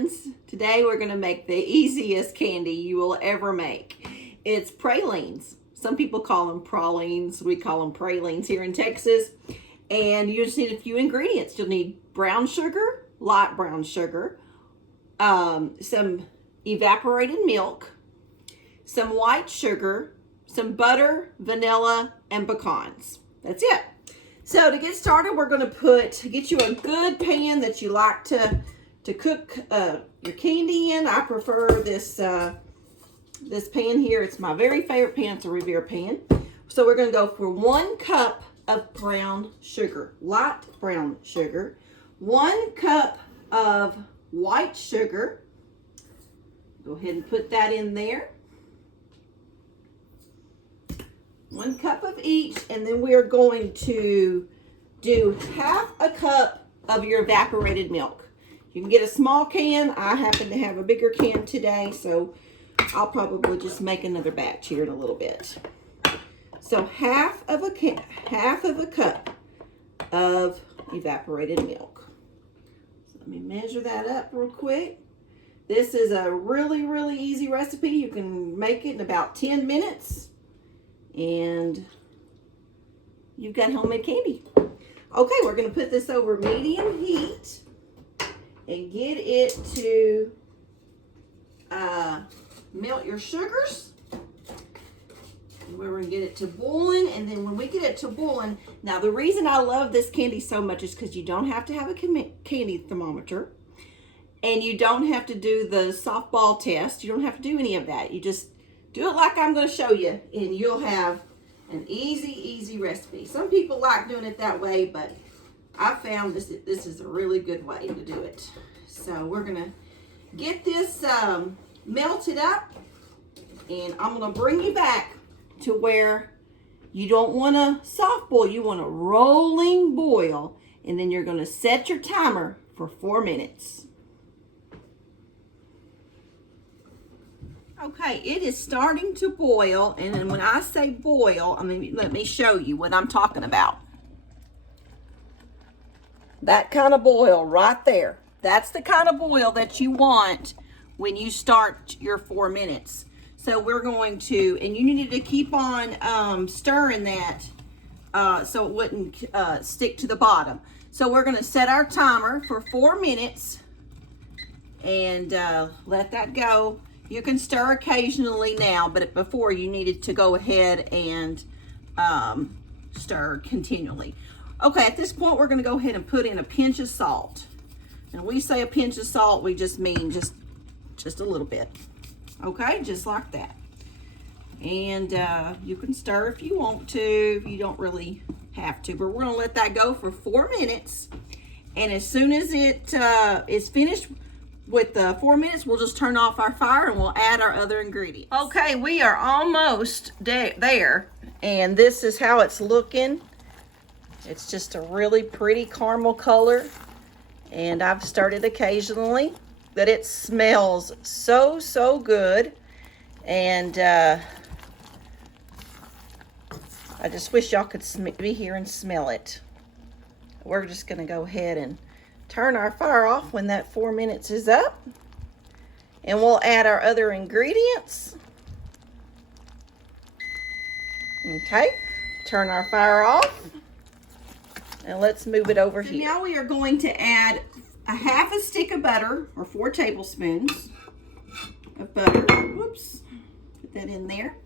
friends. Today we're going to make the easiest candy you will ever make. It's pralines. Some people call them pralines. We call them pralines here in Texas. And you just need a few ingredients. You'll need brown sugar, light brown sugar, some evaporated milk, some white sugar, some butter, vanilla, and pecans. That's it. So to get started, we're going to get you a good pan that you like to cook your candy in. I prefer this this pan here. It's my very favorite pan. It's a Revere pan. So we're going to go for 1 cup of brown sugar, light brown sugar, 1 cup of white sugar. Go ahead and put that in there. 1 cup of each, and then we're going to do half a cup of your evaporated milk. You can get a small can. I happen to have a bigger can today, so I'll probably just make another batch here in a little bit. So half of a cup of evaporated milk. So let me measure that up real quick. This is a really, really easy recipe. You can make it in about 10 minutes. And you've got homemade candy. Okay, we're going to put this over medium heat and get it to melt your sugars. And we're going to get it to boiling, and then when we get it to boiling, now the reason I love this candy so much is because you don't have to have a candy thermometer, and you don't have to do the softball test. You don't have to do any of that. You just do it like I'm going to show you, and you'll have an easy recipe. Some people like doing it that way, but I found this is a really good way to do it. So we're going to get this melted up, and I'm going to bring you back to where you don't want a soft boil. You want a rolling boil, and then you're going to set your timer for 4 minutes. Okay, it is starting to boil, and then when I say boil, let me show you what I'm talking about. That kind of boil right there. That's the kind of boil that you want when you start your 4 minutes. So we're going to, and you needed to keep on stirring that so it wouldn't stick to the bottom. So we're going to set our timer for 4 minutes and let that go. You can stir occasionally now, but before you needed to go ahead and stir continually. Okay, at this point, we're going to go ahead and put in a pinch of salt. And we say a pinch of salt, we just mean just a little bit. Okay, just like that. And you can stir if you want to, if you don't really have to. But we're going to let that go for 4 minutes. And as soon as it is finished, with the 4 minutes, we'll just turn off our fire and we'll add our other ingredients. Okay, we are almost there, and this is how it's looking. It's just a really pretty caramel color, and I've stirred it occasionally, but it smells so good, and I just wish y'all could be here and smell it. We're just gonna go ahead and turn our fire off when that 4 minutes is up, and we'll add our other ingredients. Okay, turn our fire off, and let's move it over here. Now we are going to add a half a stick of butter, or 4 tablespoons of butter. Whoops, put that in there.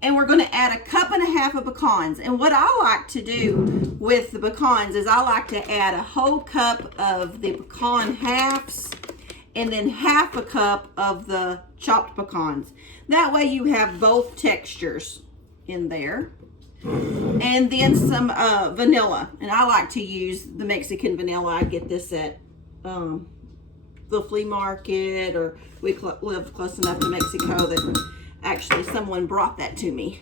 And we're going to add 1.5 cups of pecans. And what I like to do with the pecans is I like to add a whole cup of the pecan halves and then half a cup of the chopped pecans. That way you have both textures in there. And then some vanilla. And I like to use the Mexican vanilla. I get this at the flea market, or we live close enough to Mexico that actually someone brought that to me.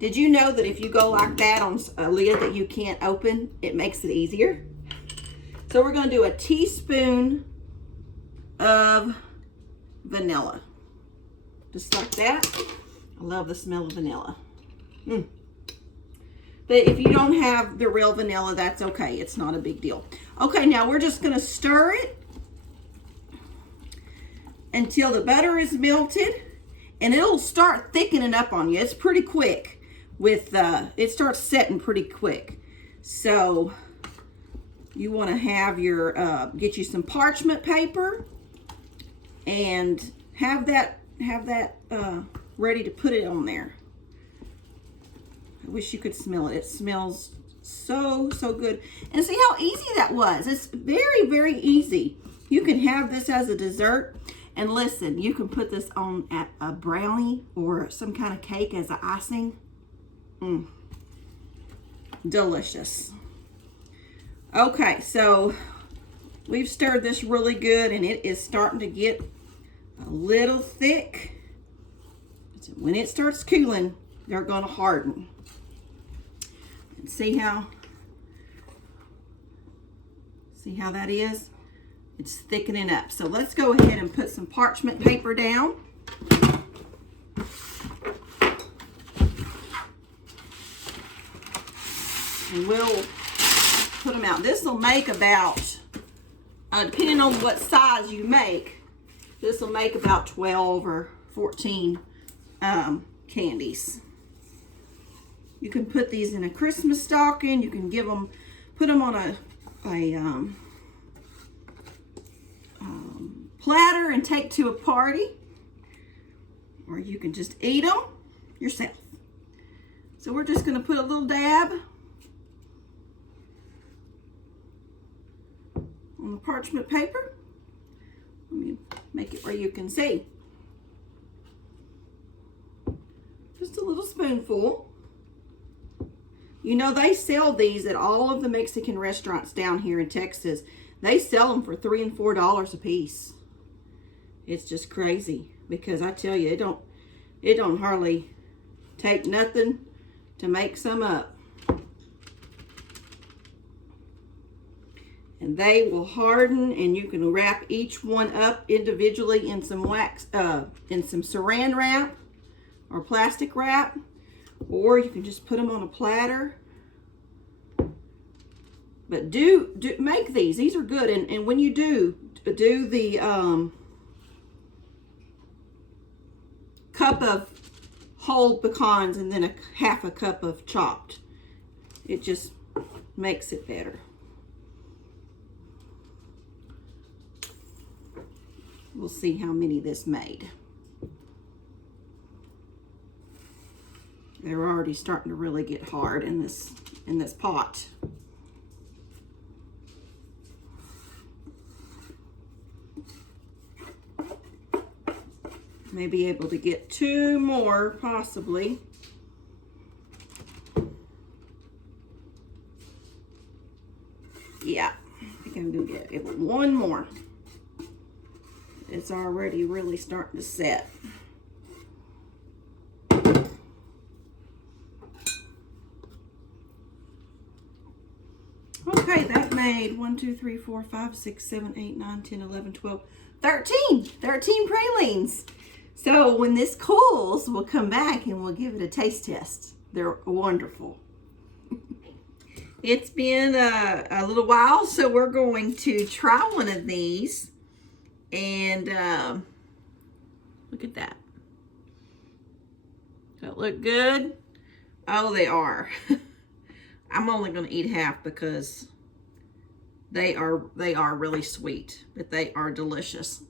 Did you know that if you go like that on a lid that you can't open, it makes it easier? So we're going to do a teaspoon of vanilla. Just like that. I love the smell of vanilla. But if you don't have the real vanilla, that's okay. It's not a big deal. Okay, now we're just going to stir it. until the butter is melted, and it'll start thickening up on you. It's pretty quick with, it starts setting pretty quick. So you want to have your, get you some parchment paper and have that ready to put it on there. I wish you could smell it. It smells so good. And see how easy that was. It's very, very easy. You can have this as a dessert. And listen, you can put this on at a brownie or some kind of cake as an icing. Delicious. Okay, so we've stirred this really good, and it is starting to get a little thick. So when it starts cooling, they're going to harden. And see how that is? It's thickening up. So let's go ahead and put some parchment paper down. And we'll put them out. This will make about, depending on what size you make, this will make about 12 or 14 candies. You can put these in a Christmas stocking. You can put them on a platter and take to a party, or you can just eat them yourself. So we're just going to put a little dab on the parchment paper. Let me make it where you can see. Just a little spoonful. You know, they sell these at all of the Mexican restaurants down here in Texas. They sell them for $3 and $4 a piece. It's just crazy, because I tell you, it don't hardly take nothing to make some up. And they will harden, and you can wrap each one up individually in some in some saran wrap or plastic wrap, or you can just put them on a platter. But do make these. These are good, and when you do the cup of whole pecans and then half a cup of chopped, it just makes it better. We'll see how many this made. They're already starting to really get hard in this pot. May be able to get 2 more, possibly. Yeah, I think I'm gonna get 1 more. It's already really starting to set. Okay, that made 1, 2, 3, 4, 5, 6, 7, 8, 9, 10, 11, 12, 13 pralines. So when this cools, we'll come back and we'll give it a taste test. They're wonderful. It's been a little while, so we're going to try one of these. And look at that. Does that look good? Oh, they are. I'm only going to eat half because they are really sweet, but they are delicious.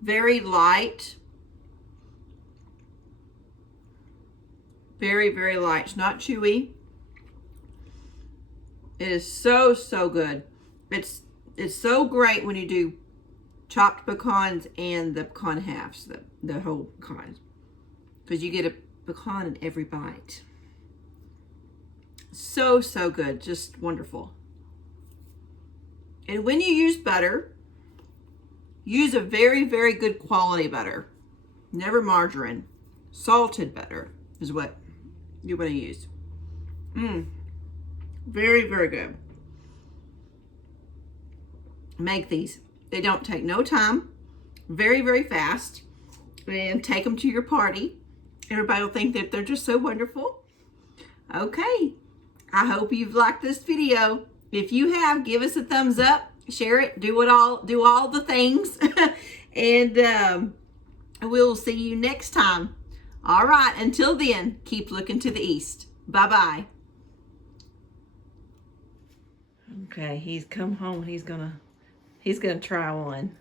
Very light. Very, very light. It's not chewy. It is so good. It's so great when you do chopped pecans and the pecan halves, the whole pecan, because you get a pecan in every bite. So good. Just wonderful. And when you use butter, use a very, very good quality butter. Never margarine. Salted butter is what you want to use. Very, very good. Make these. They don't take no time. Very, very fast. And take them to your party. Everybody will think that they're just so wonderful. Okay. I hope you've liked this video. If you have, give us a thumbs up. share it, do all the things. And we'll see you next time. All right, until then, keep looking to the east. Bye-bye. Okay, he's come home. He's gonna try one.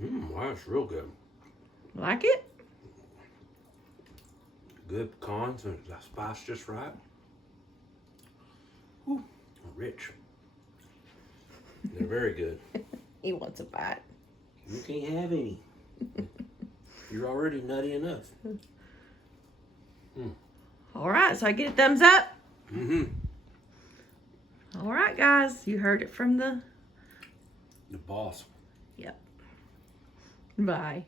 Wow, it's real good. Like it? Good pecans and the spice just right. Ooh, rich. They're very good. He wants a bite. You can't have any. You're already nutty enough. All right, so I get a thumbs up? Mm-hmm. All right, guys, you heard it from the boss. Yep. Bye.